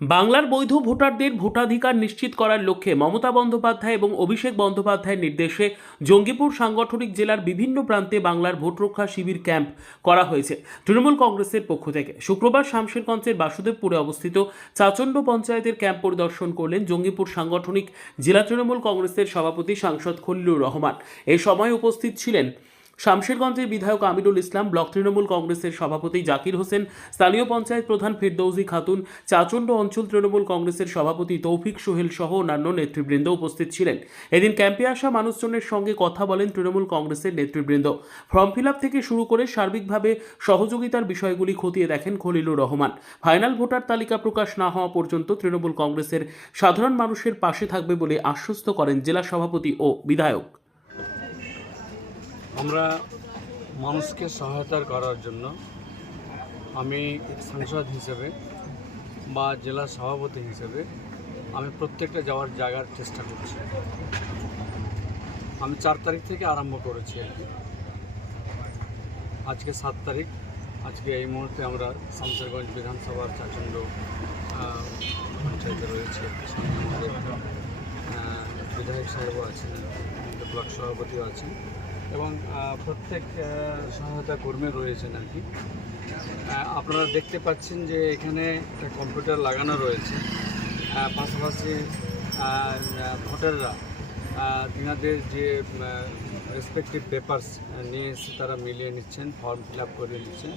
বাংলার বৈধ ভোটারদের ভোটাধিকার নিশ্চিত করার লক্ষ্যে মমতা বন্দ্যোপাধ্যায় এবং অভিষেক বন্দ্যোপাধ্যায়ের নির্দেশে জঙ্গিপুর সাংগঠনিক জেলার বিভিন্ন প্রান্তে বাংলার ভোট রক্ষা শিবির ক্যাম্প করা হয়েছে তৃণমূল কংগ্রেসের পক্ষ থেকে। শুক্রবার শামশেরগঞ্জের বাসুদেবপুরে অবস্থিত চাচণ্ড পঞ্চায়েতের ক্যাম্প পরিদর্শন করলেন জঙ্গিপুর সাংগঠনিক জেলা তৃণমূল কংগ্রেসের সভাপতি সাংসদ খলিলুর রহমান। এই সময় উপস্থিত ছিলেন শামশেরগঞ্জের বিধায়ক আমিরুল ইসলাম, ব্লক তৃণমূল কংগ্রেসের সভাপতি জাকির হোসেন, স্থানীয় পঞ্চায়েত প্রধান ফিরদৌসী খাতুন, চাচণ্ড অঞ্চল তৃণমূল কংগ্রেসের সভাপতি তৌফিক সোহেল সহ অন্যান্য নেতৃবৃন্দ উপস্থিত ছিলেন। এদিন ক্যাম্পে আসা মানুষজনের সঙ্গে কথা বলেন তৃণমূল কংগ্রেসের নেতৃবৃন্দ। ফর্ম ফিল আপ থেকে শুরু করে সার্বিকভাবে সহযোগিতার বিষয়গুলি খতিয়ে দেখেন খলিলুর রহমান। ফাইনাল ভোটার তালিকা প্রকাশ না হওয়া পর্যন্ত তৃণমূল কংগ্রেসের সাধারণ মানুষের পাশে থাকবে বলে আশ্বস্ত করেন জেলা সভাপতি ও বিধায়ক। আমরা মানুষকে সহায়তা করার জন্য আমি সাংসদ হিসেবে বা জেলা সভাপতি হিসেবে আমি প্রত্যেকটা যাওয়ার জায়গার চেষ্টা করছি। আমি 4 তারিখ থেকে আরম্ভ করেছি আর কি। আজকে 7 তারিখ। আজকে এই মুহূর্তে আমরা শামশেরগঞ্জ বিধানসভার চাচণ্ড পঞ্চায়েতে রয়েছে। আমাদের বিধায়ক সাহেবও আছেন, ব্লক সভাপতিও আছেন এবং প্রত্যেক সহায়তা কর্মী রয়েছেন আর কি। আপনারা দেখতে পাচ্ছেন যে এখানে একটা কম্পিউটার লাগানো রয়েছে। পাশাপাশি ভোটাররা তিনাদের যে রেসপেক্টিভ পেপারস নিয়ে এসে তারা মিলিয়ে নিচ্ছেন, ফর্ম ফিল আপ করে নিচ্ছেন।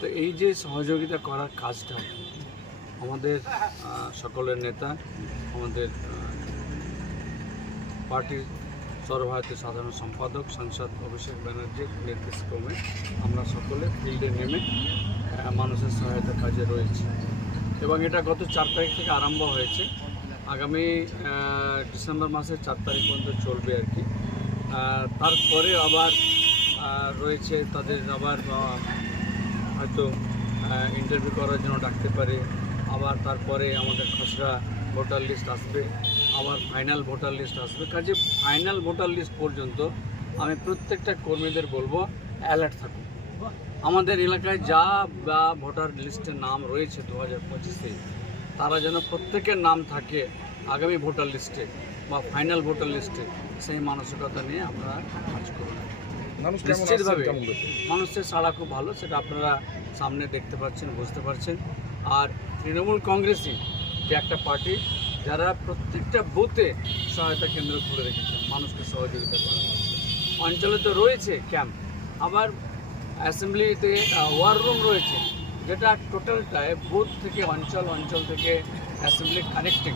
তো এই যে সহযোগিতা করার কাজটা আমাদের সকলের নেতা, আমাদের পার্টির সর্বভারতীয় সাধারণ সম্পাদক সাংসদ অভিষেক ব্যানার্জির নির্দেশক্রমে আমরা সকলে ফিল্ডে নেমে মানুষের সহায়তা কাজে রয়েছে এবং এটা গত 4 তারিখ থেকে আরম্ভ হয়েছে। আগামী ডিসেম্বর মাসের 4 তারিখ পর্যন্ত চলবে আর কি। তারপরে আবার রয়েছে তাদের আবার হয়তো ইন্টারভিউ করার জন্য ডাকতে পারে। আবার তারপরে আমাদের খসড়া ভোটার লিস্ট আসবে, আবার ফাইনাল ভোটার লিস্ট আসবে। কাজে ফাইনাল ভোটার লিস্ট পর্যন্ত আমি প্রত্যেকটা কর্মীদের বলবো অ্যালার্ট থাকুন। আমাদের এলাকায় যা বা ভোটার লিস্টে নাম রয়েছে 2025-এ, তারা যেন প্রত্যেকের নাম থাকে আগামী ভোটার লিস্টে বা ফাইনাল ভোটার লিস্টে। সেই মানসিকতা নিয়ে আমরা কাজ করব। নিশ্চিতভাবে মানুষের সাড়া খুব ভালো, সেটা আপনারা সামনে দেখতে পাচ্ছেন, বুঝতে পারছেন। আর তৃণমূল কংগ্রেসই যে একটা পার্টি যারা প্রত্যেকটা বুথে সহায়তা কেন্দ্র খুলে রেখেছেন মানুষকে সহযোগিতা করার। অঞ্চলে তো রয়েছে ক্যাম্প, আবার অ্যাসেম্বলিতে ওয়ার রুম রয়েছে, যেটা টোটালটায় বুথ থেকে অঞ্চল থেকে অ্যাসেম্বলি কানেক্টিং।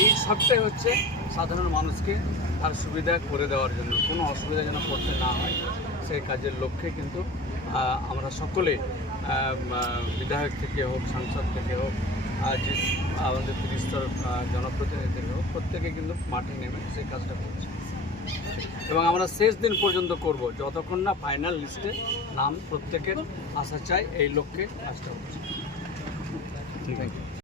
এই সবটাই হচ্ছে সাধারণ মানুষকে আর সুবিধা করে দেওয়ার জন্য, কোনো অসুবিধা যেন করতে না হয় সেই কাজের লক্ষ্যে কিন্তু আমরা সকলে বিধায়ক থেকে হোক, সাংসদ থেকে হোক, যে আমাদের ত্রিস্তর জনপ্রতিনিধি থেকে হোক, প্রত্যেকে কিন্তু মাঠে নেমে সেই কাজটা করছে এবং আমরা শেষ দিন পর্যন্ত করব যতক্ষণ না ফাইনাল লিস্টে নাম প্রত্যেকের আসা চাই। এই লক্ষ্যে কাজটা হচ্ছে। Thank you.